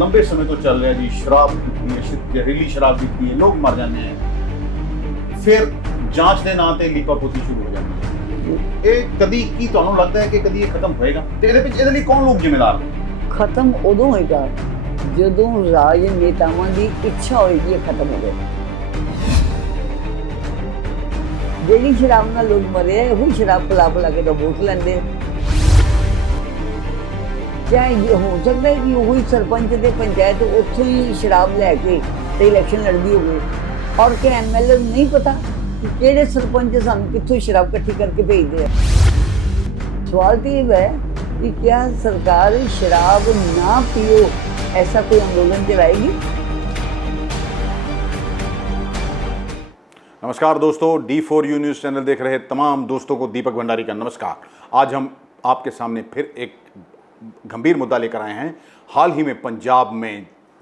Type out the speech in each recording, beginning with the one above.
लंबे समय तो चल रहा है जी, शराब बिकती है, जहरीली शराब बिकती है, लोग मर जाते हैं, फिर ਜਾਂਚ ਦੇ ਨਾਂ ਤੇ ਲੀਪਾਪੋਤੀ ਸ਼ੁਰੂ ਹੋ ਜਾਂਦੀ ਹੈ। ਇਹ ਕਦੀ ਕੀ ਤੁਹਾਨੂੰ ਲੱਗਦਾ ਹੈ ਕਿ ਕਦੀ ਇਹ ਖਤਮ ਹੋਏਗਾ ਤੇ ਇਹਦੇ ਲਈ ਕੌਣ ਲੋਕ ਜ਼ਿੰਮੇਦਾਰ ਨੇ? ਖਤਮ ਉਦੋਂ ਹੋਏਗਾ ਜਦੋਂ ਰਾਜਨੇਤਾਵਾਂ ਦੀ ਇੱਛਾ ਹੋਏਗੀ ਇਹ ਖਤਮ ਹੋਵੇ। ਜਿਹੜੀ ਸ਼ਰਾਬ ਨਾਲ ਲੋਕ ਮਰੇ ਉਹੀ ਸ਼ਰਾਬ ਪਿਲਾ ਕੇ ਤਾਂ ਵੋਟ ਲੈਂਦੇ। ਚਾਹੇ ਇਹ ਹੋ ਸਕਦਾ ਹੈ ਕਿ ਉਹੀ ਸਰਪੰਚ ਤੇ ਪੰਚਾਇਤ ਉੱਥੋਂ ਹੀ ਸ਼ਰਾਬ ਲੈ ਕੇ ਤੇ ਇਲੈਕਸ਼ਨ ਲੜਦੀ ਹੋਵੇ ਔਰ ਕਿ ਐਮਐਲਏ ਨੂੰ ਨਹੀਂ ਪਤਾ कि केड़े सरपंच सानू कित्थों शराब इकट्ठी करके भेजते हैं। सवाल तो ये है कि क्या सरकार शराब ना पियो ऐसा कोई आंदोलन चलाएगी? नमस्कार दोस्तों, D4U न्यूज़ चैनल देख रहे तमाम दोस्तों को दीपक भंडारी का नमस्कार। आज हम आपके सामने फिर एक गंभीर मुद्दा लेकर आए हैं। हाल ही में पंजाब में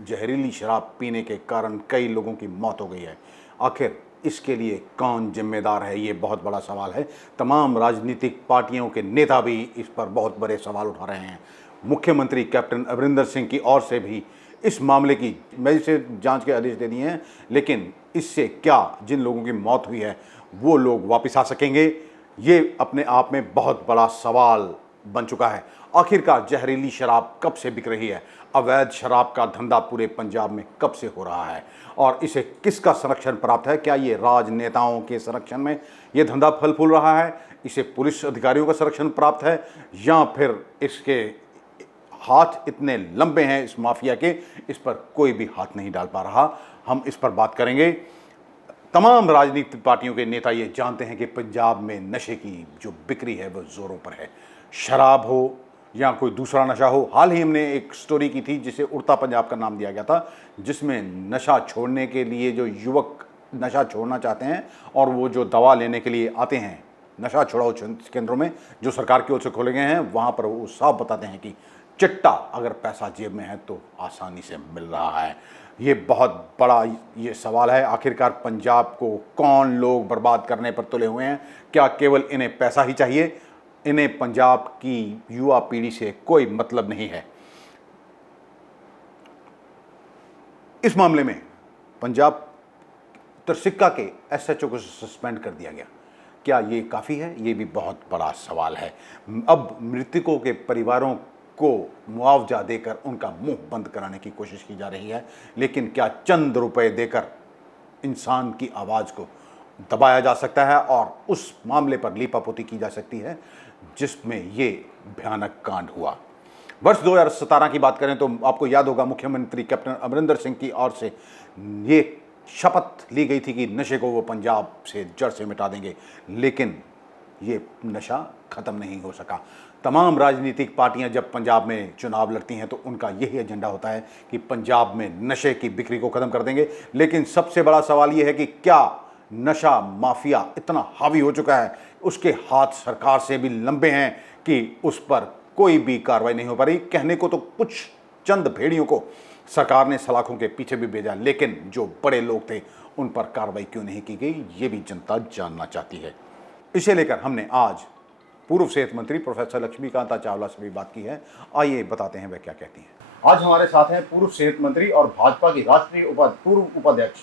जहरीली शराब पीने के कारण कई लोगों की मौत हो गई है। आखिर इसके लिए कौन जिम्मेदार है, ये बहुत बड़ा सवाल है। तमाम राजनीतिक पार्टियों के नेता भी इस पर बहुत बड़े सवाल उठा रहे हैं। मुख्यमंत्री कैप्टन अमरिंदर सिंह की ओर से भी इस मामले की मजिस्ट्रेट जांच के आदेश दे दिए हैं, लेकिन इससे क्या जिन लोगों की मौत हुई है वो लोग वापस आ सकेंगे, ये अपने आप में बहुत बड़ा सवाल बन चुका है। आखिरकार जहरीली शराब कब से बिक रही है? अवैध शराब का धंधा पूरे पंजाब में कब से हो रहा है और इसे किसका संरक्षण प्राप्त है? क्या ये राजनेताओं के संरक्षण में ये धंधा फल फूल रहा है? इसे पुलिस अधिकारियों का संरक्षण प्राप्त है या फिर इसके हाथ इतने लंबे हैं इस माफिया के, इस पर कोई भी हाथ नहीं डाल पा रहा? हम इस पर बात करेंगे। तमाम राजनीतिक पार्टियों के नेता ये जानते हैं कि पंजाब में नशे की जो बिक्री है वो ज़ोरों पर है। शराब हो या कोई दूसरा नशा हो। हाल ही हमने एक स्टोरी की थी जिसे उड़ता पंजाब का नाम दिया गया था, जिसमें नशा छोड़ने के लिए जो युवक नशा छोड़ना चाहते हैं और वो जो दवा लेने के लिए आते हैं नशा छुड़ाओ केंद्रों में जो सरकार की ओर से खोले गए हैं, वहाँ पर वो साफ बताते हैं कि चिट्टा अगर पैसा जेब में है तो आसानी से मिल रहा है। ये बहुत बड़ा ये सवाल है। आखिरकार पंजाब को कौन लोग बर्बाद करने पर तुले हुए हैं? क्या केवल इन्हें पैसा ही चाहिए? इन्हें पंजाब की युवा पीढ़ी से कोई मतलब नहीं है। इस मामले में पंजाब तरसिक्का के एसएचओ को सस्पेंड कर दिया गया। क्या ये काफ़ी है? ये भी बहुत बड़ा सवाल है। अब मृतकों के परिवारों को मुआवजा देकर उनका मुंह बंद कराने की कोशिश की जा रही है, लेकिन क्या चंद रुपए देकर इंसान की आवाज़ को दबाया जा सकता है और उस मामले पर लीपापोती की जा सकती है जिसमें ये भयानक कांड हुआ? वर्ष 2017 की बात करें तो आपको याद होगा मुख्यमंत्री कैप्टन अमरिंदर सिंह की ओर से ये शपथ ली गई थी कि नशे को वो पंजाब से जड़ से मिटा देंगे, लेकिन ये नशा ख़त्म नहीं हो सका। तमाम राजनीतिक पार्टियां जब पंजाब में चुनाव लड़ती हैं तो उनका यही एजेंडा होता है कि पंजाब में नशे की बिक्री को ख़त्म कर देंगे। लेकिन सबसे बड़ा सवाल ये है कि क्या नशा माफिया इतना हावी हो चुका है, उसके हाथ सरकार से भी लंबे हैं कि उस पर कोई भी कार्रवाई नहीं हो पा रही? कहने को तो कुछ चंद भेड़ियों को सरकार ने सलाखों के पीछे भी भेजा, लेकिन जो बड़े लोग थे उन पर कार्रवाई क्यों नहीं की गई, ये भी जनता जानना चाहती है। इसे लेकर हमने आज पूर्व सेहत मंत्री प्रोफेसर लक्ष्मीकांता चावला से भी बात की है। आइए बताते हैं वह क्या कहती हैं। आज हमारे साथ हैं पूर्व सेहत मंत्री और भाजपा की राष्ट्रीय पूर्व उपाध्यक्ष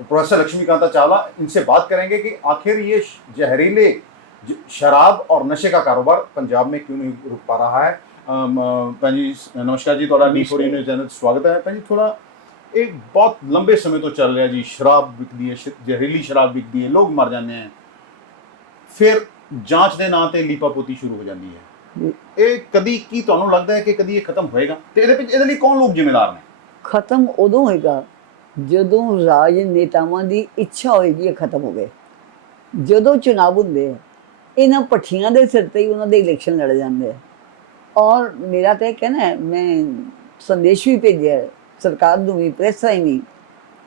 प्रोफेसर लक्ष्मीकांता चावला। इनसे बात करेंगे कि आखिर ये जहरीले शराब और नशे का कारोबार पंजाब में क्यों नहीं रुक पा रहा है। जी नमस्कार जी, थोड़ा D4U न्यूज़ चैनल स्वागत है। जी थोड़ा एक बहुत लंबे समय तो चल रहा है जी, शराब बिकती है, जहरीली शराब बिकती है, लोग मर जाते हैं, फिर ਜਾਂਚ ਦੇ ਨਾਂ ਤੇ ਲੀਪਾਪੋਤੀ ਸ਼ੁਰੂ ਹੋ ਜਾਂਦੀ ਹੈ। ਇਹ ਕਦੀ ਕੀ ਤੁਹਾਨੂੰ ਲੱਗਦਾ ਹੈ ਕਿ ਕਦੀ ਇਹ ਖਤਮ ਹੋਏਗਾ ਤੇ ਇਹਦੇ ਲਈ ਕੌਣ ਲੋਕ ਜ਼ਿੰਮੇਦਾਰ ਨੇ? ਖਤਮ ਉਦੋਂ ਹੋਏਗਾ ਜਦੋਂ ਰਾਜਨੇਤਾਵਾਂ ਦੀ ਇੱਛਾ ਹੋਏਗੀ ਇਹ ਖਤਮ ਹੋਵੇ। ਜਦੋਂ ਚੁਣਾਵ ਹੁੰਦੇ ਆ ਇਹਨਾਂ ਪੱਠੀਆਂ ਦੇ ਸਿਰ ਤੇ ਹੀ ਉਹਨਾਂ ਦੇ ਇਲੈਕਸ਼ਨ ਲੜ ਜਾਂਦੇ ਆ। ਔਰ ਮੇਰਾ ਤਾਂ ਇਹ ਕਹਿਣਾ ਹੈ, ਮੈਂ ਸੰਦੇਸ਼ ਵੀ ਭੇਜਿਆ ਸਰਕਾਰ ਨੂੰ ਵੀ, ਪ੍ਰੈਸ ਰਾਹੀਂ ਵੀ,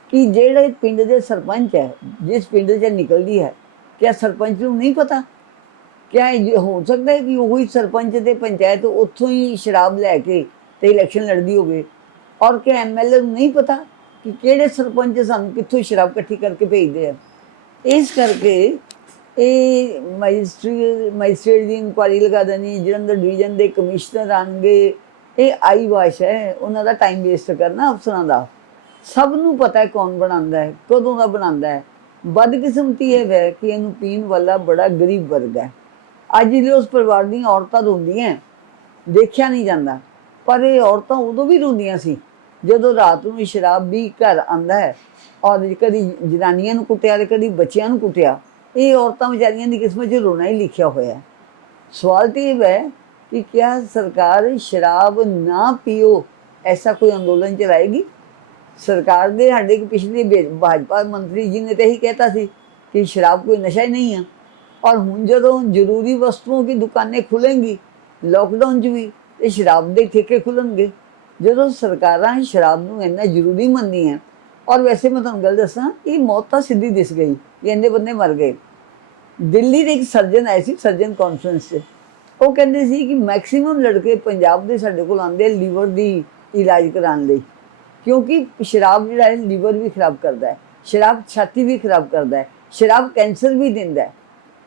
ਕਿ ਜਿਹੜੇ ਪਿੰਡ ਦੇ ਸਰਪੰਚ ਹੈ, ਜਿਸ ਪਿੰਡ 'ਚ ਨਿਕਲਦੀ ਹੈ, क्या सरपंच ਨੂੰ नहीं पता? क्या हो सकता है कि वही सरपंच ते पंचायत उत्थों ही शराब लैके ते इलैक्शन लड़दी होवे और क्या एमएलए ਨੂੰ नहीं पता कि ਕਿਹੜੇ ਸਰਪੰਚ ਸਾਨੂੰ ਕਿੱਥੋਂ ਸ਼ਰਾਬ ਇਕੱਠੀ ਕਰਕੇ ਭੇਜਦੇ ਆ? ਇਸ ਕਰਕੇ ਇਹ ਮੈਜਿਸਟਰੇਟ ਦੀ ਇਨਕੁਆਇਰੀ ਲਗਾ ਦੇਣੀ, ਜਲੰਧਰ ਡਿਵੀਜ਼ਨ ਦੇ ਕਮਿਸ਼ਨਰ ਆਣਗੇ, ਇਹ ਆਈ ਵਾਸ਼ ਹੈ, ਉਹਨਾਂ ਦਾ ਟਾਈਮ ਵੇਸਟ ਕਰਨਾ ਅਫਸਰਾਂ ਦਾ। ਸਭ ਨੂੰ ਪਤਾ ਹੈ ਕੌਣ ਬਣਾਉਂਦਾ ਹੈ, ਕਦੋਂ ਦਾ ਬਣਾਉਂਦਾ ਹੈ। ਬਦਕਿਸਮਤੀ ਇਹ ਹੈ ਕਿ ਇਹਨੂੰ ਪੀਣ ਵਾਲਾ ਬੜਾ ਗਰੀਬ ਵਰਗ ਹੈ। ਅੱਜ ਜਿਹੜੇ ਉਸ ਪਰਿਵਾਰ ਦੀਆਂ ਔਰਤਾਂ ਰੋਂਦੀਆਂ ਦੇਖਿਆ ਨਹੀਂ ਜਾਂਦਾ, ਪਰ ਇਹ ਔਰਤਾਂ ਉਦੋਂ ਵੀ ਰੋਂਦੀਆਂ ਸੀ ਜਦੋਂ ਰਾਤ ਨੂੰ ਸ਼ਰਾਬ ਵੀ ਘਰ ਆਂਦਾ ਹੈ ਔਰ ਕਦੀ ਜਨਾਨੀਆਂ ਨੂੰ ਕੁੱਟਿਆ ਤੇ ਕਦੀ ਬੱਚਿਆਂ ਨੂੰ ਕੁੱਟਿਆ। ਇਹ ਔਰਤਾਂ ਵਿਚਾਰੀਆਂ ਦੀ ਕਿਸਮਤ 'ਚ ਰੋਣਾ ਹੀ ਲਿਖਿਆ ਹੋਇਆ। सवाल तो ये है कि क्या सरकार शराब ना पियो ऐसा कोई आंदोलन चलाएगी? सरकार ने साढ़े पिछले भाजपा मंत्री जी ने तो यही कहता सी कि शराब कोई नशा ही नहीं है। और हुण जदों जरूरी वस्तुओं की दुकानें खुलेंगी लॉकडाउन च भी तो शराब के ठेके खुलणगे। जदों सरकारां शराब नूं इन्ना जरूरी मनदी हैं। और वैसे मैं तुहानूं गल दसां, ये मौत तां सीधी दिस गई कि इन्ने बंदे मर गए। ਦਿੱਲੀ ਦੇ ਇੱਕ ਸਰਜਨ ਆਏ ਸੀ ਸਰਜਨ ਕਾਨਫਰੰਸ 'ਚ, ਉਹ ਕਹਿੰਦੇ ਸੀ ਕਿ ਮੈਕਸਿਮਮ ਲੜਕੇ ਪੰਜਾਬ ਦੇ ਸਾਡੇ ਕੋਲ ਆਉਂਦੇ ਲੀਵਰ ਦੀ ਇਲਾਜ ਕਰਾਉਣ ਲਈ, ਕਿਉਂਕਿ ਸ਼ਰਾਬ ਜਿਹੜਾ ਹੈ ਲੀਵਰ ਵੀ ਖਰਾਬ ਕਰਦਾ ਹੈ, ਸ਼ਰਾਬ ਛਾਤੀ ਵੀ ਖਰਾਬ ਕਰਦਾ ਹੈ, ਸ਼ਰਾਬ ਕੈਂਸਰ ਵੀ ਦਿੰਦਾ ਹੈ।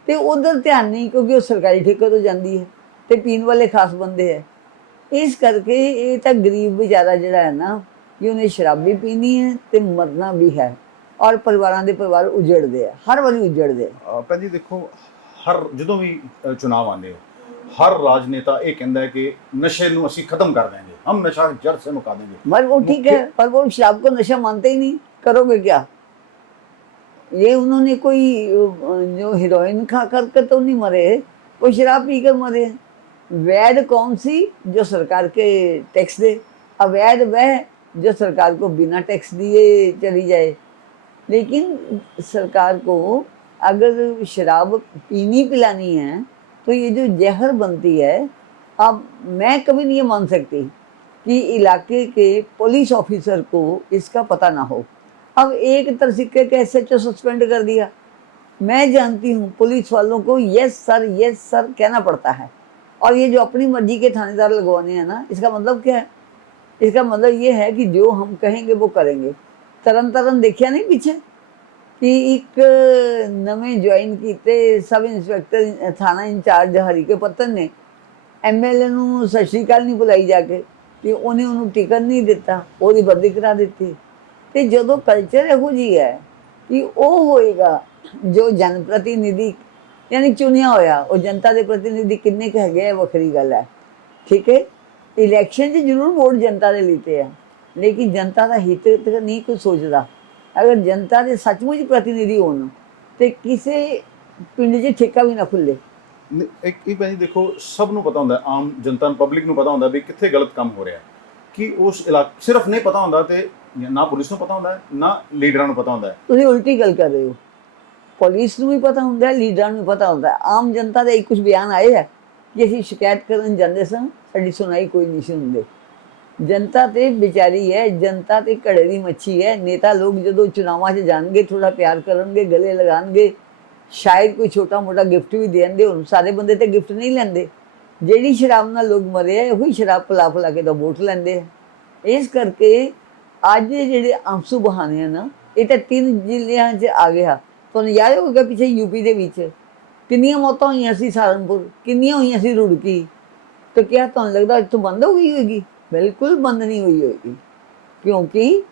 ਤੇ ਉਧਰ ਧਿਆਨ ਨਹੀਂ, ਕਿਉਂਕਿ ਉਹ ਸਰਕਾਰੀ ਠੇਕੇ ਤੋਂ ਜਾਂਦੀ ਹੈ ਤੇ ਪੀਣ ਵਾਲੇ ਖਾਸ ਬੰਦੇ ਹੈ। ਇਸ ਕਰਕੇ ਇਹ ਤਾਂ ਗਰੀਬ ਵਿਚਾਰਾ ਜਿਹੜਾ ਹੈ ਨਾ, ਕਿ ਉਹਨੇ ਸ਼ਰਾਬ ਵੀ ਪੀਣੀ ਹੈ ਤੇ ਮਰਨਾ ਵੀ ਹੈ। ਔਰ ਪਰਿਵਾਰਾਂ ਦੇ ਪਰਿਵਾਰ ਉਜੜਦੇ ਆ, ਹਰ ਵਾਰੀ ਉਜੜਦੇ ਆ। ਭੈਣ ਜੀ ਦੇਖੋ, ਹਰ ਜਦੋਂ ਵੀ ਚੁਣਾਵ ਆਉਂਦੇ ਹੋ, ਹਰ ਰਾਜਨੇਤਾ ਇਹ ਕਹਿੰਦਾ ਹੈ ਕਿ ਨਸ਼ੇ ਨੂੰ ਅਸੀਂ ਖਤਮ ਕਰ देंगे, हम नशा जड़ से मुका देंगे। मगर वो ठीक है, पर वो शराब को नशा मानते ही नहीं, करोगे क्या? ये उन्होंने कोई जो हीरोइन खा कर तो नहीं मरे, कोई शराब पीकर मरे। वैध कौन सी जो सरकार के टैक्स दे, अवैध वह जो सरकार को बिना टैक्स दिए चली जाए। लेकिन सरकार को अगर शराब पीनी पिलानी है तो ये जो जहर बनती है, अब मैं कभी नहीं मान सकती कि इलाके के पुलिस ऑफिसर को इसका पता ना हो। अब एक तरसिक्के के SHO सस्पेंड कर दिया। मैं जानती हूँ पुलिस वालों को यस सर कहना पड़ता है, और ये जो अपनी मर्जी के थानेदार लगवाने हैं ना, इसका मतलब क्या है? इसका मतलब ये है कि जो हम कहेंगे वो करेंगे। तरन तरन देखिया नहीं पीछे कि एक नवे ज्वाइन किए सब इंस्पैक्टर थाना इंचार्ज हरीके पत्तन ने MLA ਨੂੰ ਸਤਿ ਸ਼੍ਰੀ ਅਕਾਲ ਨਹੀਂ ਬੁਲਾਈ ਜਾ ਕੇ, ਤੇ ਉਹਨੇ ਉਹਨੂੰ ਟਿਕਟ ਨਹੀਂ ਦਿੱਤਾ, ਉਹਦੀ ਬਦਲੀ ਕਰਾ ਦਿੱਤੀ। ਤੇ ਜਦੋਂ ਕਲਚਰ ਇਹੋ ਜਿਹੀ ਹੈ ਕਿ ਉਹ ਹੋਏਗਾ ਜੋ ਜਨ ਪ੍ਰਤੀਨਿਧੀ ਯਾਨੀ ਚੁਣਿਆ ਹੋਇਆ, ਉਹ ਜਨਤਾ ਦੇ ਪ੍ਰਤੀਨਿਧੀ ਕਿੰਨੇ ਕੁ ਹੈਗੇ, ਵੱਖਰੀ ਗੱਲ ਹੈ। ਠੀਕ ਹੈ, ਇਲੈਕਸ਼ਨ 'ਚ ਜ਼ਰੂਰ ਵੋਟ ਜਨਤਾ ਦੇ ਲੀਤੇ ਆ, ਲੇਕਿਨ ਜਨਤਾ ਦਾ ਹਿੱਤ ਨਹੀਂ ਕੋਈ ਸੋਚਦਾ। ਅਗਰ ਜਨਤਾ ਦੇ ਸੱਚਮੁੱਚ ਪ੍ਰਤੀਨਿਧੀ ਹੋਣ ਤੇ ਕਿਸੇ ਪਿੰਡ 'ਚ ਠੇਕਾ ਵੀ ਨਾ ਖੁੱਲੇ। ਇੱਕ ਭੈਣ ਜੀ ਦੇਖੋ, ਸਭ ਨੂੰ ਪਤਾ ਹੁੰਦਾ, ਆਮ ਜਨਤਾ ਨੂੰ, ਪਬਲਿਕ ਨੂੰ ਪਤਾ ਹੁੰਦਾ ਵੀ ਕਿੱਥੇ ਗਲਤ ਕੰਮ ਹੋ ਰਿਹਾ, ਕਿ ਉਸ ਇਲਾਕੇ ਸਿਰਫ ਨਹੀਂ ਪਤਾ ਹੁੰਦਾ, ਤੇ ਨਾ ਪੁਲਿਸ ਨੂੰ ਪਤਾ ਹੁੰਦਾ ਨਾ ਲੀਡਰਾਂ ਨੂੰ ਪਤਾ ਹੁੰਦਾ। ਤੁਸੀਂ ਉਲਟੀ ਗੱਲ ਕਰ ਰਹੇ ਹੋ। ਪੁਲਿਸ ਨੂੰ ਵੀ ਪਤਾ ਹੁੰਦਾ, ਲੀਡਰਾਂ ਨੂੰ ਵੀ ਪਤਾ ਹੁੰਦਾ। ਆਮ ਜਨਤਾ ਦੇ ਕੁਝ ਬਿਆਨ ਆਏ ਹੈ ਕਿ ਅਸੀਂ ਸ਼ਿਕਾਇਤ ਕਰਨ ਜਾਂਦੇ ਸਾਂ, ਸਾਡੀ ਸੁਣਾਈ ਕੋਈ ਨਹੀਂ ਸੀ ਹੁੰਦੀ। ਜਨਤਾ ਤੇ ਵਿਚਾਰੀ ਹੈ, ਜਨਤਾ ਤੇ ਘੜੇ ਦੀ ਮੱਛੀ ਹੈ। ਨੇਤਾ ਲੋਕ ਜਦੋਂ ਚੁਣਾਵਾਂ 'ਚ ਜਾਣਗੇ, ਥੋੜਾ ਪਿਆਰ ਕਰਨਗੇ, ਗਲੇ ਲਗਾਉਣਗੇ, ਸ਼ਾਇਦ ਕੋਈ ਛੋਟਾ ਮੋਟਾ ਗਿਫਟ ਵੀ ਦੇਣਗੇ। ਹੁਣ ਸਾਰੇ ਬੰਦੇ ਤੇ ਗਿਫਟ ਨਹੀਂ ਲੈਂਦੇ। ਜਿਹੜੀ ਸ਼ਰਾਬ ਨਾਲ ਲੋਕ ਮਰੇ ਆ, ਉਹੀ ਸ਼ਰਾਬ ਪਿਲਾ ਕੇ ਤਾਂ ਵੋਟ ਲੈਂਦੇ ਆ। ਇਸ ਕਰਕੇ ਅੱਜ ਜਿਹੜੇ ਆਂਸੂ ਬਹਾਨੇ ਆ ਨਾ, ਇਹ ਤਾਂ 3 ਜ਼ਿਲ੍ਹਿਆਂ 'ਚ ਆ ਗਿਆ। ਤੁਹਾਨੂੰ ਯਾਦ ਹੋਊਗਾ ਪਿੱਛੇ ਯੂਪੀ ਦੇ ਵਿੱਚ ਕਿੰਨੀਆਂ ਮੌਤਾਂ ਹੋਈਆਂ ਸੀ, ਸਹਾਰਨਪੁਰ ਕਿੰਨੀਆਂ ਹੋਈਆਂ ਸੀ, ਰੁੜਕੀ। ਤਾਂ ਕਿਆ ਤੁਹਾਨੂੰ ਲੱਗਦਾ ਇੱਥੋਂ ਬੰਦ ਹੋ ਗਈ ਹੋਏਗੀ? ਬਿਲਕੁਲ ਬੰਦ ਨਹੀਂ ਹੋਈ ਹੋਏਗੀ, ਕਿਉਂਕਿ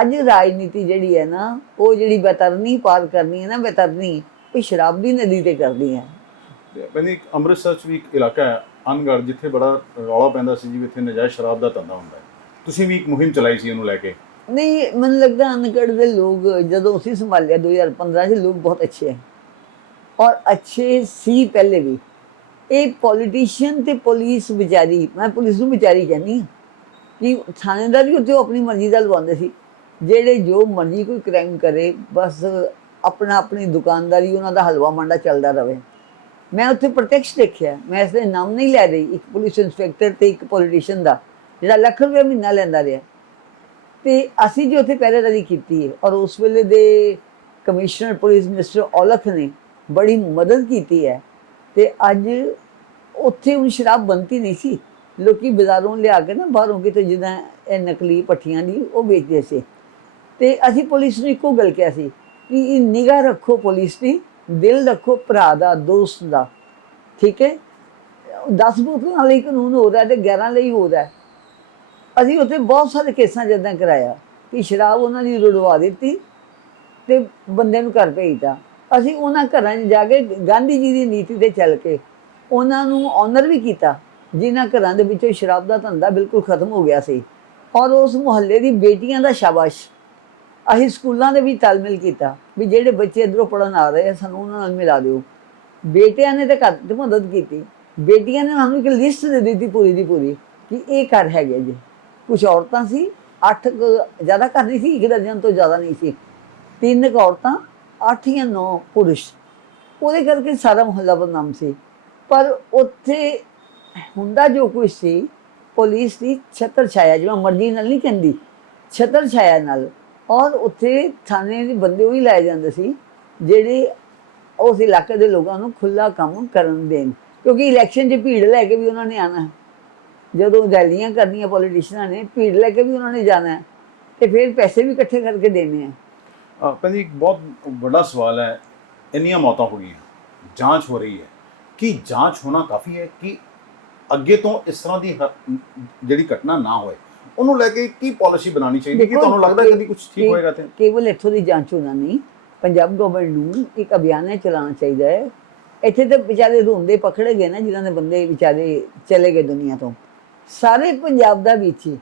ਅੱਜ ਰਾਜਨੀਤੀ ਜਿਹੜੀ ਹੈ ਨਾ, ਉਹ ਜਿਹੜੀ ਬੇਤਰਨੀ ਪਾਰ ਕਰਨੀ ਹੈ ਨਾ, ਬੇਤਰਨੀ ਉਹ ਸ਼ਰਾਬ ਦੀ ਨਦੀ ਤੇ ਕਰਦੀ ਹੈ। ਕਹਿੰਦੀ ਅੰਮ੍ਰਿਤਸਰ 'ਚ ਵੀ ਇੱਕ ਇਲਾਕਾ ਹੈ ਅਨਗੜ੍ਹ, ਜਿੱਥੇ ਬੜਾ ਰੌਲਾ ਪੈਂਦਾ ਸੀ ਜੀ, ਇੱਥੇ ਨਜਾਇਜ਼ ਸ਼ਰਾਬ ਦਾ ਧੰਦਾ ਹੁੰਦਾ ਹੈ। ਤੁਸੀਂ ਵੀ ਇੱਕ ਮੁਹਿੰਮ ਚਲਾਈ ਸੀ ਇਹਨੂੰ ਲੈ ਕੇ। ਨਹੀਂ, ਮੈਨੂੰ ਲੱਗਦਾ ਅਨਗੜ੍ਹ ਦੇ ਲੋਕ ਜਦੋਂ ਅਸੀਂ ਸੰਭਾਲਿਆ 2015 'ਚ, ਲੋਕ ਬਹੁਤ ਅੱਛੇ ਹੈ ਔਰ ਅੱਛੇ ਸੀ ਪਹਿਲੇ ਵੀ। ਇਹ ਪੋਲੀਟੀਸ਼ੀਅਨ ਤੇ ਪੁਲਿਸ ਵਿਚਾਰੀ, ਮੈਂ ਪੁਲਿਸ ਨੂੰ ਵਿਚਾਰੀ ਕਹਿੰਦੀ ਹਾਂ, ਕਿ ਥਾਣੇਦਾਰ ਵੀ ਉੱਥੇ ਆਪਣੀ ਮਰਜ਼ੀ ਦਾ ਲਵਾਉਂਦੇ ਸੀ। ਜਿਹੜੇ ਜੋ ਮਰਜ਼ੀ ਕੋਈ ਕ੍ਰਾਈਮ ਕਰੇ, ਬਸ ਆਪਣੀ ਦੁਕਾਨਦਾਰੀ, ਉਹਨਾਂ ਦਾ ਹਲਵਾ ਮਾਂਡਾ ਚੱਲਦਾ ਰਹੇ। ਮੈਂ ਉੱਥੇ ਪ੍ਰਤੱਖ ਦੇਖਿਆ, ਮੈਂ ਇਸ ਲਈ ਨਾਮ ਨਹੀਂ ਲੈ ਰਹੀ, ਇੱਕ ਪੁਲਿਸ ਇੰਸਪੈਕਟਰ ਤੇ ਇੱਕ ਪੋਲੀਟੀਸ਼ੀਅਨ ਦਾ ਜਿਹੜਾ ਲੱਖ ਰੁਪਏ ਮਹੀਨਾ ਲੈਂਦਾ ਰਿਹਾ। ਤੇ ਅਸੀਂ ਜੀ ਉੱਥੇ ਪਹਿਰੇਦਾਰੀ ਕੀਤੀ ਹੈ, ਔਰ ਉਸ ਵੇਲੇ ਦੇ ਕਮਿਸ਼ਨਰ ਪੁਲਿਸ ਮਿਸਟਰ ਔਲਖ ਨੇ ਬੜੀ ਮਦਦ ਕੀਤੀ ਹੈ। ਤੇ ਅੱਜ ਉੱਥੇ ਹੁਣ ਸ਼ਰਾਬ ਬਣਤੀ ਨਹੀਂ ਸੀ, ਲੋਕੀ ਬਾਜ਼ਾਰੋਂ ਲਿਆ ਕੇ ਨਾ, ਬਾਹਰੋਂ ਕਿਤੇ ਜਿੱਦਾਂ ਇਹ ਨਕਲੀ ਭੱਠੀਆਂ ਦੀ ਉਹ ਵੇਚਦੇ ਸੀ। ਤੇ ਅਸੀਂ ਪੁਲਿਸ ਨੂੰ ਇੱਕੋ ਗੱਲ ਕਿਹਾ ਸੀ ਕਿ ਨਿਗਾਹ ਰੱਖੋ ਪੁਲਿਸ ਦੀ, ਦਿਲ ਰੱਖੋ ਭਰਾ ਦਾ, ਦੋਸਤ ਦਾ। ਠੀਕ ਹੈ, 10 ਬੋਤਲਾਂ ਲਈ ਕਾਨੂੰਨ ਹੋ ਰਿਹਾ ਤੇ 11 ਲਈ ਹੋ ਰਿਹਾ। ਅਸੀਂ ਉੱਥੇ ਬਹੁਤ ਸਾਰੇ ਕੇਸਾਂ 'ਚ ਇੱਦਾਂ ਕਰਾਇਆ ਕਿ ਸ਼ਰਾਬ ਉਹਨਾਂ ਦੀ ਰੁੜਵਾ ਦਿੱਤੀ ਤੇ ਬੰਦੇ ਨੂੰ ਘਰ ਭੇਜਤਾ। ਅਸੀਂ ਉਹਨਾਂ ਘਰਾਂ 'ਚ ਜਾ ਕੇ ਗਾਂਧੀ ਜੀ ਦੀ ਨੀਤੀ 'ਤੇ ਚੱਲ ਕੇ ਉਹਨਾਂ ਨੂੰ ਆਨਰ ਵੀ ਕੀਤਾ, ਜਿਨ੍ਹਾਂ ਘਰਾਂ ਦੇ ਵਿੱਚੋਂ ਸ਼ਰਾਬ ਦਾ ਧੰਦਾ ਬਿਲਕੁਲ ਖਤਮ ਹੋ ਗਿਆ ਸੀ। ਔਰ ਉਸ ਮੁਹੱਲੇ ਦੀ ਬੇਟੀਆਂ ਦਾ ਸ਼ਾਬਾਸ਼, ਅਸੀਂ ਸਕੂਲਾਂ ਦੇ ਵੀ ਤਾਲਮੇਲ ਕੀਤਾ ਵੀ ਜਿਹੜੇ ਬੱਚੇ ਇੱਧਰੋਂ ਪੜ੍ਹਨ ਆ ਰਹੇ ਆ ਸਾਨੂੰ ਉਹਨਾਂ ਨਾਲ ਮਿਲਾ ਦਿਓ। ਬੇਟਿਆਂ ਨੇ ਤਾਂ ਘਰ 'ਚ ਮਦਦ ਕੀਤੀ, ਬੇਟੀਆਂ ਨੇ ਸਾਨੂੰ ਇੱਕ ਲਿਸਟ ਦੇ ਦਿੱਤੀ ਪੂਰੀ ਦੀ ਪੂਰੀ ਕਿ ਇਹ ਘਰ ਹੈਗੇ ਜੀ। ਕੁਛ ਔਰਤਾਂ ਸੀ, 8 ਜ਼ਿਆਦਾ ਘਰ ਨਹੀਂ ਸੀ, 1 ਦਰਜਨ ਤੋਂ ਜ਼ਿਆਦਾ ਨਹੀਂ ਸੀ, 3 ਔਰਤਾਂ, 8 ਜਾਂ 9 ਪੁਰਸ਼। ਉਹਦੇ ਕਰਕੇ ਸਾਰਾ ਮੁਹੱਲਾ ਬਦਨਾਮ ਸੀ। ਪਰ ਉੱਥੇ ਹੁੰਦਾ ਜੋ ਕੁਛ ਸੀ, ਪੁਲਿਸ ਦੀ ਛਤਰ ਛਾਇਆ, ਜਿਵੇਂ ਮਰਜ਼ੀ ਨਾਲ ਨਹੀਂ ਕਹਿੰਦੀ, ਛਤਰ ਛਾਇਆ ਨਾਲ। ਔਰ ਉੱਥੇ ਥਾਣੇ ਦੇ ਬੰਦੇ ਉਹ ਹੀ ਲਾਏ ਜਾਂਦੇ ਸੀ ਜਿਹੜੇ ਉਸ ਇਲਾਕੇ ਦੇ ਲੋਕਾਂ ਨੂੰ ਖੁੱਲ੍ਹਾ ਕੰਮ ਕਰਨ ਦੇਣ, ਕਿਉਂਕਿ ਇਲੈਕਸ਼ਨ 'ਚ ਭੀੜ ਲੈ ਕੇ ਵੀ ਉਹਨਾਂ ਨੇ ਆਉਣਾ। ਜਦੋਂ ਰੈਲੀਆਂ ਕਰਨੀਆਂ ਪੋਲੀਟੀਸ਼ੀਅਨਾਂ ਨੇ, ਭੀੜ ਲੈ ਕੇ ਵੀ ਉਹਨਾਂ ਨੇ ਜਾਣਾ ਹੈ ਤੇ ਫਿਰ ਪੈਸੇ ਵੀ ਇਕੱਠੇ ਕਰਕੇ ਦੇਣੇ ਆ। ਭੈਣ ਜੀ, ਇੱਕ ਬਹੁਤ ਵੱਡਾ ਸਵਾਲ ਹੈ, ਇੰਨੀਆਂ ਮੌਤਾਂ ਹੋ ਗਈਆਂ, ਜਾਂਚ ਹੋ ਰਹੀ ਹੈ, ਕਿ ਜਾਂਚ ਹੋਣਾ ਕਾਫੀ ਹੈ ਕਿ ਅੱਗੇ ਤੋਂ ਇਸ ਤਰ੍ਹਾਂ ਦੀ ਜਿਹੜੀ ਘਟਨਾ ਨਾ ਹੋਏ, ਉਹਨੂੰ ਲੈ ਕੇ ਕੀ ਪਾਲਿਸੀ ਬਣਾਉਣੀ ਚਾਹੀਦੀ? ਕਿ ਤੁਹਾਨੂੰ ਲੱਗਦਾ ਕਦੀ ਕੁਝ ਠੀਕ ਹੋਏਗਾ? ਤੇ ਕੇਵਲ ਇੱਥੋਂ ਦੀ ਜਾਂਚ ਹੋਣਾ ਨਹੀਂ, ਪੰਜਾਬ ਗਵਰਨਮੈਂਟ ਨੂੰ ਇੱਕ ਅਭਿਆਨ ਚਲਾਉਣਾ ਚਾਹੀਦਾ ਹੈ। ਇੱਥੇ ਤਾਂ ਵਿਚਾਰੇ ਰੋਂਦੇ ਪਕੜੇ ਗਏ ਨਾ, ਜਿਨ੍ਹਾਂ ਦੇ ਬੰਦੇ ਵਿਚਾਰੇ ਚਲੇ ਗਏ ਦੁਨੀਆ ਤੋਂ। ਸਾਰੇ ਪੰਜਾਬ ਦਾ ਵਿੱਚ ਹੀ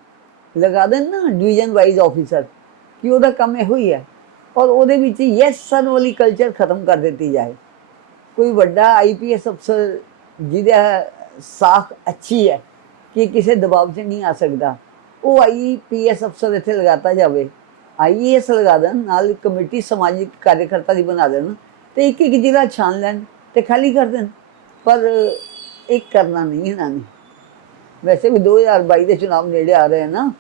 ਲਗਾ ਦੇਣ ਨਾ ਡਿਵੀਜ਼ਨ ਵਾਈਜ਼ ਆਫਿਸਰ, ਕਿ ਉਹਦਾ ਕੰਮ ਇਹੋ ਹੀ ਹੈ। ਔਰ ਉਹਦੇ ਵਿੱਚ ਯੈਸ ਸਰ ਵਾਲੀ ਕਲਚਰ ਖਤਮ ਕਰ ਦਿੱਤੀ ਜਾਏ। ਕੋਈ ਵੱਡਾ IPS ਅਫਸਰ ਜਿਹਦਾ ਸਾਖ ਅੱਛੀ ਹੈ ਕਿ ਕਿਸੇ ਦਬਾਅ 'ਚ ਨਹੀਂ ਆ ਸਕਦਾ, ਉਹ IPS ਅਫਸਰ ਇੱਥੇ ਲਗਾਤਾ ਜਾਵੇ। IAS ਲਗਾ ਦੇਣ, ਨਾਲ ਕਮੇਟੀ ਸਮਾਜਿਕ ਕਾਰਜਕਰਤਾ ਦੀ ਬਣਾ ਦੇਣ ਤੇ ਇੱਕ ਜ਼ਿਲ੍ਹਾ ਛਾਣ ਲੈਣ ਤੇ ਖਾਲੀ ਕਰ ਦੇਣ। ਪਰ ਇਹ ਕਰਨਾ ਨਹੀਂ ਇਹਨਾਂ ਨੇ। ਵੈਸੇ ਵੀ 2022 ਦੇ ਚੁਣਾਵ ਨੇੜੇ ਆ ਰਹੇ ਨਾ,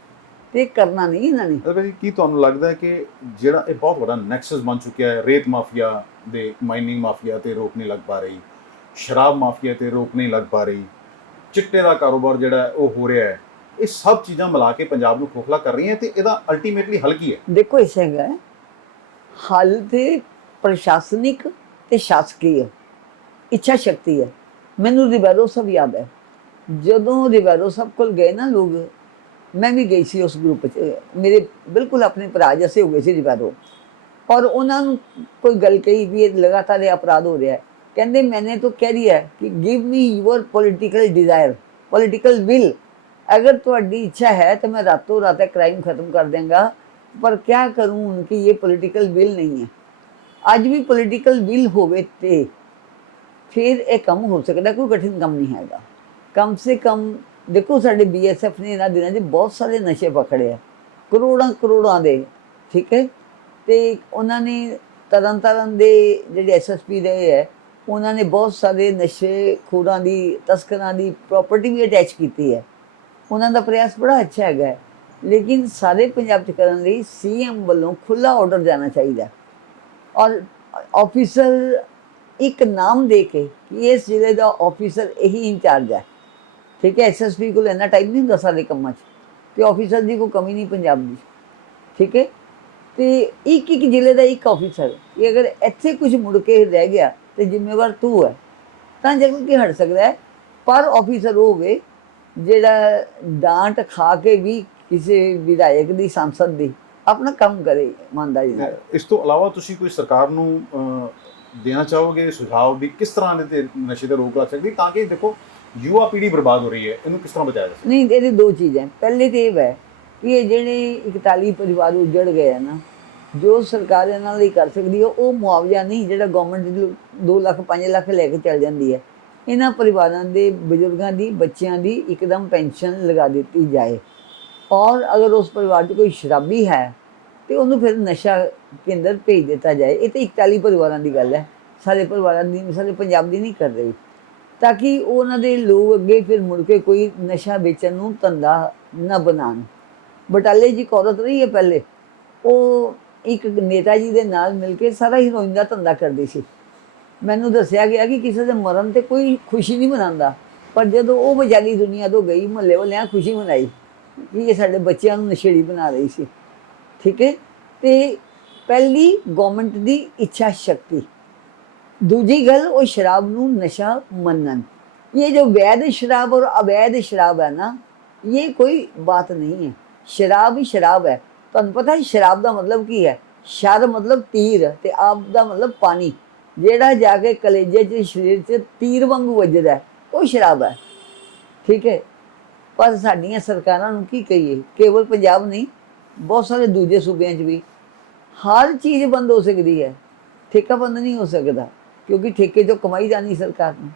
ਤੇ ਕਰਨਾ ਨਹੀਂ ਇਹਨਾਂ ਨੇ। ਭਾਈ, ਕੀ ਤੁਹਾਨੂੰ ਲੱਗਦਾ ਹੈ ਕਿ ਜਿਹੜਾ ਇਹ ਬਹੁਤ ਵੱਡਾ ਨੈਕਸਸ ਬਣ ਚੁੱਕਿਆ ਹੈ, ਰੇਤ ਮਾਫੀਆ ਦੇ, ਮਾਈਨਿੰਗ ਮਾਫੀਆ ਤੇ ਰੋਕ ਨਹੀਂ ਲੱਗ ਪਾ ਰਹੀ, ਸ਼ਰਾਬ ਮਾਫੀਆ ਤੇ ਰੋਕ ਨਹੀਂ ਲੱਗ ਪਾ ਰਹੀ, ਚਿੱਟੇ ਦਾ ਕਾਰੋਬਾਰ ਜਿਹੜਾ ਉਹ ਹੋ ਰਿਹਾ ਹੈ, ਇਹ ਸਭ ਚੀਜ਼ਾਂ ਮਿਲਾ ਕੇ ਪੰਜਾਬ ਨੂੰ ਖੋਖਲਾ ਕਰ ਰਹੀਆਂ, ਤੇ ਇਹਦਾ ਅਲਟੀਮੇਟਲੀ ਹੱਲ ਕੀ ਹੈ? ਦੇਖੋ, ਇਸ ਹੈਗਾ ਹੱਲ ਤੇ ਪ੍ਰਸ਼ਾਸਨਿਕ ਤੇ ਸ਼ਾਸਕੀ ਇੱਛਾ ਸ਼ਕਤੀ ਹੈ। ਮੈਨੂੰ ਰਿਵੈਰੋ ਸਭ ਯਾਦ ਹੈ, ਜਦੋਂ ਰਿਵੈਰੋ ਸਭ ਕੋਲ ਗਏ ਨਾ ਲੋਕ, ਮੈਂ ਵੀ ਗਈ ਸੀ ਉਸ ਗਰੁੱਪ 'ਚ, ਮੇਰੇ ਬਿਲਕੁਲ ਆਪਣੇ ਭਰਾ ਜੈਸੇ ਹੋ ਗਏ ਸੀ ਰਿਵੈਰੋ। ਔਰ ਉਹਨਾਂ ਨੂੰ ਕੋਈ ਗੱਲ ਕਹੀ ਵੀ ਇਹ ਲਗਾਤਾਰ ਇਹ ਅਪਰਾਧ ਹੋ ਰਿਹਾ ਹੈ, ਕਹਿੰਦੇ ਮੈंने तो कह दिया है कि give me your political desire, political will. अगर ਤੁਹਾਡੀ ਇੱਛਾ ਹੈ तो मैं रातों रात क्राइम ख़त्म कर देंगा, पर क्या करूँ, उनकी ये पॉलिटिकल विल नहीं है। ਅੱਜ ਵੀ पॉलिटिकल विल ਹੋਵੇ ਤੇ ਫਿਰ ਇਹ ਕੰਮ ਹੋ ਸਕਦਾ, ਕੋਈ ਕਠਿਨ ਕੰਮ ਨਹੀਂ ਹੈਗਾ। ਕਮ ਸੇ ਕਮ ਦੇਖੋ, ਸਾਡੇ BSF ਨੇ ਇਹਨਾਂ ਦਿਨਾਂ 'ਚ ਬਹੁਤ ਸਾਰੇ ਨਸ਼ੇ ਪਕੜੇ ਆ, ਕਰੋੜਾਂ ਦੇ, ਠੀਕ ਹੈ। ਤੇ ਉਹਨਾਂ ਨੇ ਤਰਨਤਾਰਨ ਦੇ ਜਿਹੜੇ SSP ਰਹੇ ਹੈ, ਉਹਨਾਂ ਨੇ ਬਹੁਤ ਸਾਰੇ ਨਸ਼ੇ ਖੋਰਾਂ ਦੀ, ਤਸਕਰਾਂ ਦੀ ਪ੍ਰੋਪਰਟੀ ਵੀ ਅਟੈਚ ਕੀਤੀ ਹੈ। ਉਹਨਾਂ ਦਾ ਪ੍ਰਯਾਸ ਬੜਾ ਅੱਛਾ ਹੈਗਾ, ਲੇਕਿਨ ਸਾਰੇ ਪੰਜਾਬ 'ਚ ਕਰਨ ਲਈ CM ਵੱਲੋਂ ਖੁੱਲ੍ਹਾ ਆਰਡਰ ਜਾਣਾ ਚਾਹੀਦਾ। ਔਰ ਆਫਿਸਰ ਇੱਕ ਨਾਮ ਦੇ ਕੇ ਕਿ ਇਸ ਜ਼ਿਲ੍ਹੇ ਦਾ ਆਫਿਸਰ ਇਹੀ ਇੰਚਾਰਜ ਹੈ, ਠੀਕ ਹੈ। SSP ਕੋਲ ਇੰਨਾ ਟਾਈਮ ਨਹੀਂ ਹੁੰਦਾ ਸਾਰੇ ਕੰਮਾਂ 'ਚ, ਤੇ ਆਫਿਸਰ ਦੀ ਕੋਈ ਕਮੀ ਨਹੀਂ ਪੰਜਾਬ ਦੀ, ਠੀਕ ਹੈ। ਤੇ ਇੱਕ ਜ਼ਿਲ੍ਹੇ ਦਾ ਇੱਕ ਆਫਿਸਰ, ਇਹ ਅਗਰ ਇੱਥੇ ਕੁਝ ਮੁੜ ਕੇ ਰਹਿ ਗਿਆ ਤੇ ਜ਼ਿੰਮੇਵਾਰ ਤੂੰ ਹੈ, ਤਾਂ ਜ਼ਰੂਰ ਕੀ ਹਟ ਸਕਦਾ ਹੈ। ਪਰ ਆਫਿਸਰ ਉਹ ਹੋਵੇ ਜਿਹੜਾ ਡਾਂਟ ਖਾ ਕੇ ਵੀ ਕਿਸੇ ਵਿਧਾਇਕ ਦੀ, ਸੰਸਦ ਦੀ ਆਪਣਾ ਕੰਮ ਕਰੇ ਇਮਾਨਦਾਰੀ ਨਾਲ। ਇਸ ਤੋਂ ਇਲਾਵਾ ਤੁਸੀਂ ਕੋਈ ਸਰਕਾਰ ਨੂੰ ਦੇਣਾ ਚਾਹੋਗੇ ਸੁਝਾਅ ਵੀ ਕਿਸ ਤਰ੍ਹਾਂ ਦੇ ਤੇ ਨਸ਼ੇ ਤੇ ਰੋਕ ਲਾ ਸਕਦੀ, ਤਾਂ ਕਿ ਦੇਖੋ ਯੁਵਾ ਪੀੜ੍ਹੀ ਬਰਬਾਦ ਹੋ ਰਹੀ ਹੈ, ਇਹਨੂੰ ਕਿਸ ਤਰ੍ਹਾਂ ਬਚਾਇਆ ਜਾ ਸਕਦਾ? ਨਹੀਂ, ਇਹਦੇ ਦੋ ਚੀਜ਼ਾਂ। ਪਹਿਲੇ ਤਾਂ ਇਹ ਹੈ ਕਿ ਇਹ ਜਿਹੜੇ 41 ਪਰਿਵਾਰ ਉੱਜੜ ਗਏ ਆ ਨਾ, ਜੋ ਸਰਕਾਰ ਇਹਨਾਂ ਲਈ ਕਰ ਸਕਦੀ ਹੈ ਉਹ ਮੁਆਵਜ਼ਾ ਨਹੀਂ ਜਿਹੜਾ ਗਵਰਨਮੈਂਟ 2 ਲੱਖ 5 ਲੱਖ ਲੈ ਕੇ ਚੱਲ ਜਾਂਦੀ ਹੈ। ਇਹਨਾਂ ਪਰਿਵਾਰਾਂ ਦੇ ਬਜ਼ੁਰਗਾਂ ਦੀ, ਬੱਚਿਆਂ ਦੀ ਇੱਕਦਮ ਪੈਨਸ਼ਨ ਲਗਾ ਦਿੱਤੀ ਜਾਏ। ਔਰ ਅਗਰ ਉਸ ਪਰਿਵਾਰ 'ਚ ਕੋਈ ਸ਼ਰਾਬੀ ਹੈ ਤੇ ਉਹਨੂੰ ਫਿਰ ਨਸ਼ਾ ਕੇਂਦਰ ਭੇਜ ਦਿੱਤਾ ਜਾਏ। ਇਹ ਤਾਂ 41 ਪਰਿਵਾਰਾਂ ਦੀ ਗੱਲ ਹੈ, ਸਾਰੇ ਪਰਿਵਾਰਾਂ ਦੀ, ਸਾਰੇ ਪੰਜਾਬ ਦੀ ਨਹੀਂ ਕਰ ਰਹੀ, ਤਾਂ ਕਿ ਉਹਨਾਂ ਦੇ ਲੋਕ ਅੱਗੇ ਫਿਰ ਮੁੜ ਕੇ ਕੋਈ ਨਸ਼ਾ ਵੇਚਣ ਨੂੰ ਧੰਦਾ ਨਾ ਬਣਾਉਣ। ਬਟਾਲੇ 'ਚ ਇੱਕ ਔਰਤ ਰਹੀ ਹੈ ਪਹਿਲੇ, ਉਹ ਇੱਕ ਨੇਤਾ ਜੀ ਦੇ ਨਾਲ ਮਿਲ ਕੇ ਸਾਰਾ ਹੀਰੋਇਨ ਦਾ ਧੰਦਾ ਕਰਦੀ ਸੀ। ਮੈਨੂੰ ਦੱਸਿਆ ਗਿਆ ਕਿ ਕਿਸੇ ਦੇ ਮਰਨ 'ਤੇ ਕੋਈ ਖੁਸ਼ੀ ਨਹੀਂ ਮਨਾਉਂਦਾ, ਪਰ ਜਦੋਂ ਉਹ ਵਿਚਾਰੀ ਦੁਨੀਆ ਤੋਂ ਗਈ, ਮੁਹੱਲੇ ਵਾਲਿਆਂ ਖੁਸ਼ੀ ਮਨਾਈ ਕਿ ਇਹ ਸਾਡੇ ਬੱਚਿਆਂ ਨੂੰ ਨਸ਼ੇੜੀ ਬਣਾ ਰਹੀ ਸੀ, ਠੀਕ ਹੈ। ਤੇ ਪਹਿਲੀ ਗਵਰਨਮੈਂਟ ਦੀ ਇੱਛਾ ਸ਼ਕਤੀ, ਦੂਜੀ ਗੱਲ ਉਹ ਸ਼ਰਾਬ ਨੂੰ ਨਸ਼ਾ ਮੰਨਣ। ਇਹ ਜੋ ਵੈਧ ਸ਼ਰਾਬ ਔਰ ਅਵੈਧ ਸ਼ਰਾਬ ਹੈ ਨਾ, ये कोई बात नहीं है। शराब ही शराब है। ਤੁਹਾਨੂੰ ਪਤਾ ਹੈ ਸ਼ਰਾਬ ਦਾ ਮਤਲਬ ਕੀ ਹੈ? ਸ਼ਰ ਮਤਲਬ ਤੀਰ ਤੇ ਆਬ ਦਾ ਮਤਲਬ ਪਾਣੀ, ਜਿਹੜਾ ਜਾ ਕੇ ਕਲੇਜੇ 'ਚ ਸਰੀਰ 'ਚ ਤੀਰ ਵਾਂਗੂ ਵੱਜਦਾ ਹੈ, ਉਹ ਸ਼ਰਾਬ ਹੈ। ਠੀਕ ਹੈ। ਪਰ ਸਾਡੀਆਂ ਸਰਕਾਰਾਂ ਨੂੰ ਕੀ ਕਹੀਏ, ਕੇਵਲ ਪੰਜਾਬ ਨਹੀਂ, ਬਹੁਤ ਸਾਰੇ ਦੂਜੇ ਸੂਬਿਆਂ 'ਚ ਵੀ हर चीज़ बंद हो सकती है, ठेका बंद नहीं हो सकता, क्योंकि ठेके तो कमाई जानी सरकार ने।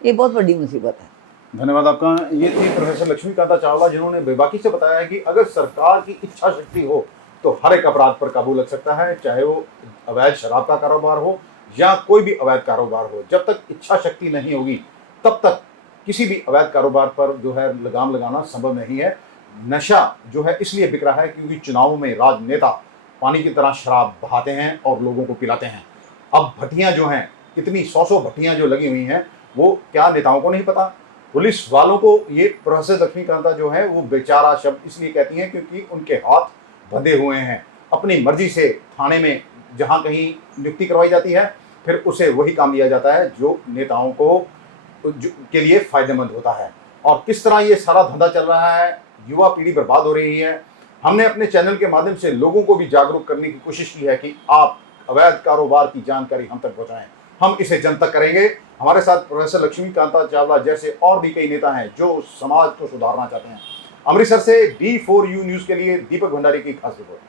ये बहुत बड़ी मुसीबत है। धन्यवाद आपका। ये थी प्रोफेसर लक्ष्मीकांता चावला, जिन्होंने बेबाकी से बताया है कि अगर सरकार की इच्छा शक्ति हो तो हर एक अपराध पर काबू लग सकता है, चाहे वो अवैध शराब का कारोबार हो या कोई भी अवैध कारोबार हो। जब तक इच्छा शक्ति नहीं होगी तब तक किसी भी अवैध कारोबार पर जो है लगाम लगाना संभव नहीं है। नशा जो है इसलिए बिक रहा है क्योंकि चुनावों में राजनेता पानी की तरह शराब बहाते हैं और लोगों को पिलाते हैं। अब भट्टियां जो हैं, इतनी 100 भट्टियां जो लगी हुई हैं, वो क्या नेताओं को नहीं पता? पुलिस वालों को ये प्रोफेसर लक्ष्मीकांता जो है वो बेचारा शब्द इसलिए कहती हैं क्योंकि उनके हाथ बंधे हुए हैं। अपनी मर्जी से थाने में जहां कहीं नियुक्ति करवाई जाती है, फिर उसे वही काम दिया जाता है जो नेताओं को के लिए फायदेमंद होता है। और किस तरह ये सारा धंधा चल रहा है, युवा पीढ़ी बर्बाद हो रही है। हमने अपने चैनल के माध्यम से लोगों को भी जागरूक करने की कोशिश की है कि आप अवैध कारोबार की जानकारी हम तक पहुंचाएं। हम इसे जन तक करेंगे। हमारे साथ प्रोफेसर लक्ष्मीकांता चावला जैसे और भी कई नेता हैं जो समाज को सुधारना चाहते हैं। अमृतसर से D4U न्यूज़ के लिए दीपक भंडारी की खास रिपोर्ट।